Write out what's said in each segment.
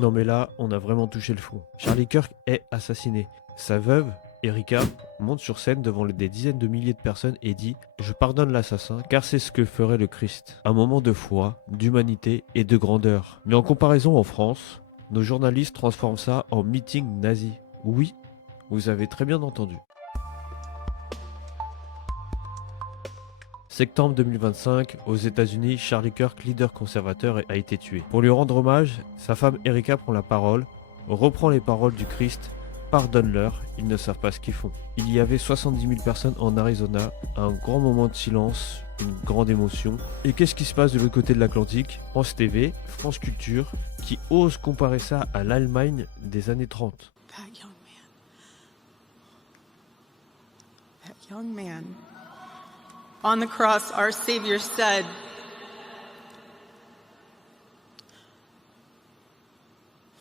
Non mais là, on a vraiment touché le fond. Charlie Kirk est assassiné. Sa veuve, Erika, monte sur scène devant des dizaines de milliers de personnes et dit « Je pardonne l'assassin car c'est ce que ferait le Christ. » Un moment de foi, d'humanité et de grandeur. Mais en comparaison en France, nos journalistes transforment ça en meeting nazi. Oui, vous avez très bien entendu. Septembre 2025, aux États-Unis, Charlie Kirk, leader conservateur, a été tué. Pour lui rendre hommage, sa femme Erika prend la parole, reprend les paroles du Christ, pardonne-leur, ils ne savent pas ce qu'ils font. Il y avait 70 000 personnes en Arizona, un grand moment de silence, une grande émotion. Et qu'est-ce qui se passe de l'autre côté de l'Atlantique? France TV, France Culture, qui ose comparer ça à l'Allemagne des années 30. That young man. On the cross, our Savior said,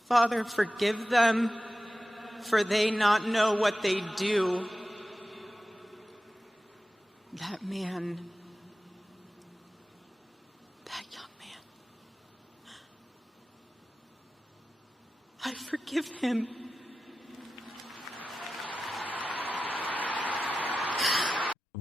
Father, forgive them, for they not know what they do. That man, that young man, I forgive him.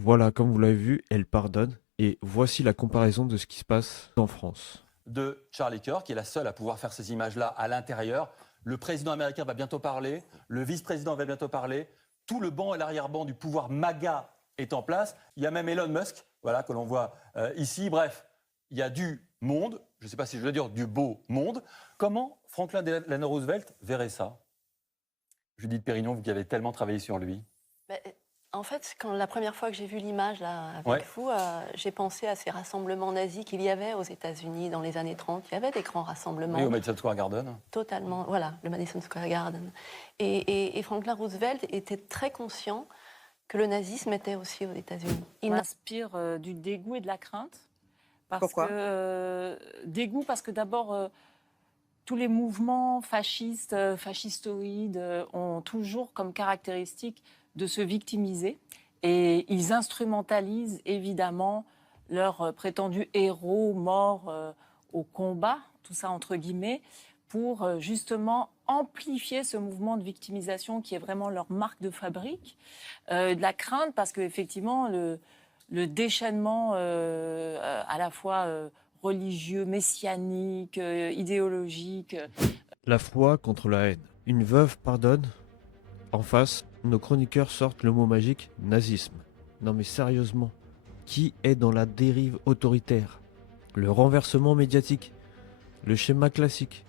Voilà, comme vous l'avez vu, elle pardonne. Et voici la comparaison de ce qui se passe en France. De Charlie Kirk, qui est la seule à pouvoir faire ces images-là à l'intérieur. Le président américain va bientôt parler, le vice-président va bientôt parler, tout le banc et l'arrière-banc du pouvoir MAGA est en place. Il y a même Elon Musk, voilà, que l'on voit ici. Bref, il y a du monde, je ne sais pas si je veux dire du beau monde. Comment Franklin Delano Roosevelt verrait ça? Judith Pérignon, vous qui avez tellement travaillé sur lui. En fait, la première fois que j'ai vu l'image là avec Ouais. vous, j'ai pensé à ces rassemblements nazis qu'il y avait aux États-Unis dans les années 30. Il y avait des grands rassemblements. Oui, au Madison Square Garden. Totalement, voilà, le Madison Square Garden. Et Franklin Roosevelt était très conscient que le nazisme était aussi aux États-Unis. Il m'inspire du dégoût et de la crainte. Pourquoi Dégoût parce que d'abord, tous les mouvements fascistes, fascistoïdes ont toujours comme caractéristique de se victimiser. Et ils instrumentalisent évidemment leurs prétendus héros morts au combat, tout ça entre guillemets, pour justement amplifier ce mouvement de victimisation qui est vraiment leur marque de fabrique. De la crainte parce qu'effectivement, le déchaînement à la fois religieux, messianique, idéologique. La foi contre la haine. Une veuve pardonne. En face, nos chroniqueurs sortent le mot magique nazisme. Non mais sérieusement, qui est dans la dérive autoritaire? Le renversement médiatique, le schéma classique.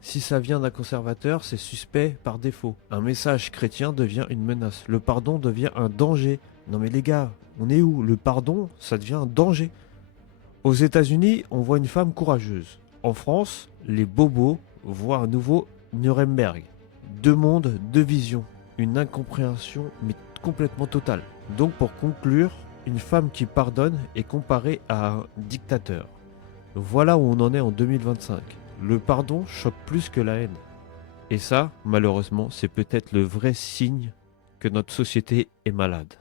Si ça vient d'un conservateur, c'est suspect par défaut. Un message chrétien devient une menace. Le pardon devient un danger. Non mais les gars, on est où? Le pardon, ça devient un danger. Aux États-Unis, on voit une femme courageuse. En France, les bobos voient un nouveau Nuremberg. Deux mondes, deux visions. Une incompréhension, mais complètement totale. Donc pour conclure, une femme qui pardonne est comparée à un dictateur. Voilà où on en est en 2025. Le pardon choque plus que la haine. Et ça, malheureusement, c'est peut-être le vrai signe que notre société est malade.